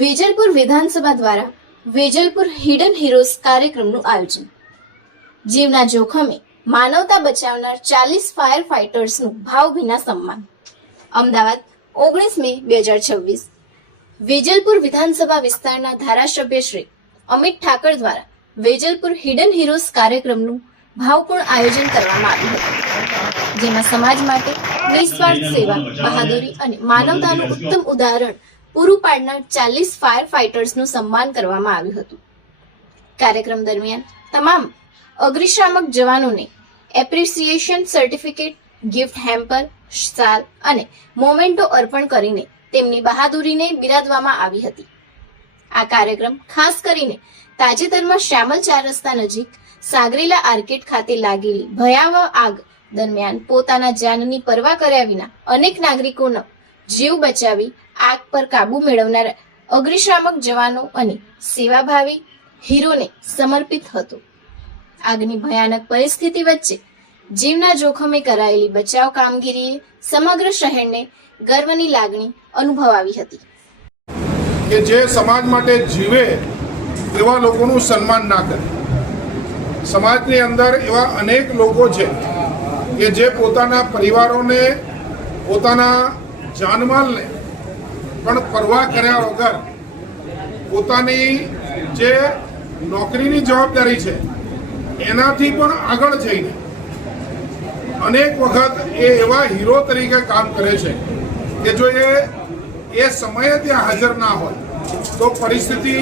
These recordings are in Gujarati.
વેજલપુર વિધાનસભા દ્વારા વેજલપુર હિડન હીરોઝ કાર્યક્રમનું આયોજન। જીવના જોખમે માનવતા બચાવનાર 40 ફાયર ફાઇટર્સનું ભાવભીના સન્માન। અમદાવાદ 19 મે 2026। વેજલપુર વિધાનસભા વિસ્તારના ધારાસભ્ય શ્રી અમિત ઠાકર દ્વારા વેજલપુર હિડન હીરોઝ કાર્યક્રમનું ભાવપૂર્ણ આયોજન કરવામાં આવ્યું હતું, જેમાં સમાજ માટે નિસ્વાર્થ સેવા, બહાદુરી અને માનવતાનું ઉત્તમ ઉદાહરણ પૂરું પાડનાર 40 ફાયર ફાઇટર્સનું સન્માન કરવામાં આવ્યું હતું। કાર્યક્રમ દરમિયાન તમામ અગ્નિશામક જવાનોને એપ્રિસિએશન સર્ટિફિકેટ, ગિફ્ટ હેમ્પર, શાલ અને મોમેન્ટો અર્પણ કરીને તેમની બહાદુરીને બિરાદવામાં આવી હતી। આ કાર્યક્રમ ખાસ કરીને તાજેતરમાં શ્યામલ 4 રસ્તા નજીક સાગરીલા આર્કેડ ખાતે લાગેલી ભયાવહ આગ દરમિયાન પોતાના જાનની પરવા કર્યા વિના અનેક નાગરિકોનો જીવ બચાવી આગ પર કાબુ મેળવનાર અગ્નિશામક જવાનો અને સેવાભાવી હીરોને સમર્પિત હતો। આગની ભયાનક પરિસ્થિતિ વચ્ચે જીવના જોખમે કરાયેલી બચાવ કામગીરીએ સમગ્ર શહેરને ગર્વની લાગણી અનુભવાવી હતી કે જે સમાજ માટે જીવે એવા લોકોનું સન્માન ના કરે। સમાજની અંદર એવા અનેક લોકો છે કે જે પોતાના પરિવારોને, પોતાના જાનમાલને પણ પરવા કર્યા વગર પોતાની જે નોકરીની જવાબદારી છે એનાથી પણ આગળ જઈને અનેક વખત એ એવા હીરો તરીકે કામ કરે છે કે જો એ સમયે ત્યાં હાજર ના હોય તો પરિસ્થિતિ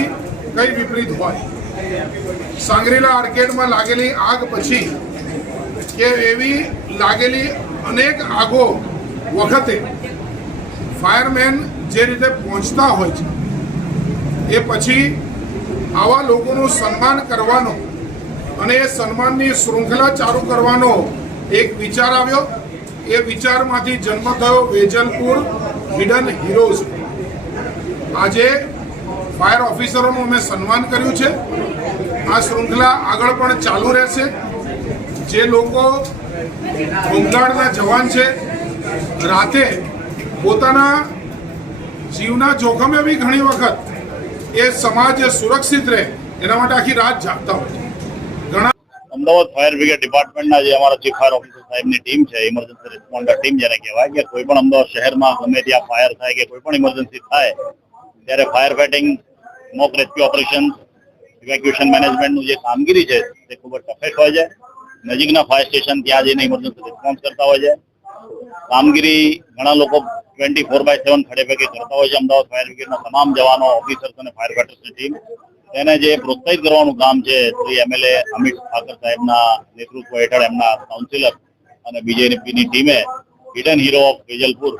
કઈ વિપરીત હોય। સાંગરીલા આર્કેડમાં લાગેલી આગ પછી કે એવી લાગેલી અનેક આગો વખતે ફાયરમેન જે રીતે પહોંચતા હોય છે એ પછી આવા લોકોનું સન્માન કરવાનો અને એ સન્માનની શૃંખલા ચાલુ કરવાનો એક વિચાર આવ્યો। એ વિચારમાંથી જન્મ થયો વેજલપુર હિડન હીરોઝ। આજે ફાયર ઓફિસરોનું અમે સન્માન કર્યું છે। આ શૃંખલા આગળ પણ ચાલુ રહેશે। જે લોકો હોમગાર્ડના જવાન છે, રાતે પોતાના જીવના જોખમે બી ઘણી વખત એ સમાજ સુરક્ષિત રહે એના માટે આખી રાત જાગતા હોય છે। ઘણા અમદાવાદ ફાયર બ્રિગેડ ડિપાર્ટમેન્ટના જે અમારા ચીફ ફાયર ઓફિસર સાહેબની ટીમ છે, ઇમરજન્સી રિસ્પોન્ડર ટીમ જેને કહેવાય, કે કોઈ પણ અમદાવાદ શહેરમાં ગમે ત્યાં ફાયર થાય કે કોઈ પણ ઇમરજન્સી થાય ત્યારે fire fighting, smoke rescue operation, evacuation મેનેજમેન્ટનું જે કામગીરી છે તે ખૂબ જ ટફેસ્ટ હોય છે। નજીકના ફાયર સ્ટેશન ત્યાં જઈને ઇમરજન્સી રિસ્પોન્સ કરતા હોય છે। કામગીરી ઘણા લોકો 24/7 ખડે પગે કરતા હોય છે। અમદાવાદ ફાયર બ્રિગેડના તમામ જવાનો, ઓફિસર્સ અને ફાયર ફાઇટર્સની ટીમ તેને જે પ્રોત્સાહિત કરવાનું કામ છે શ્રી MLA અમિત ઠાકર સાહેબના નેતૃત્વ હેઠળ એમના કાઉન્સિલર અને બીજેપીની ટીમે hidden hero of Vejalpur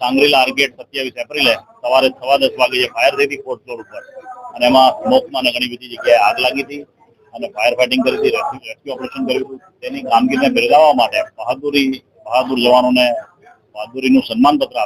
Shangrila arcade 27 એપ્રિલે સવારે 10:15 વાગે જે ફાયર થઈ હતી 4th ફ્લોર ઉપર, અને એમાં સ્મોકમાં અને ઘણી બધી જગ્યાએ આગ લાગી હતી અને ફાયર ફાઇટિંગ કરી હતી, રેસ્ક્યુ ઓપરેશન કર્યું હતું। તેની કામગીરીને બિરદાવવા માટે બહાદુર જવાનોને બહાદુરીનું સન્માનપત્ર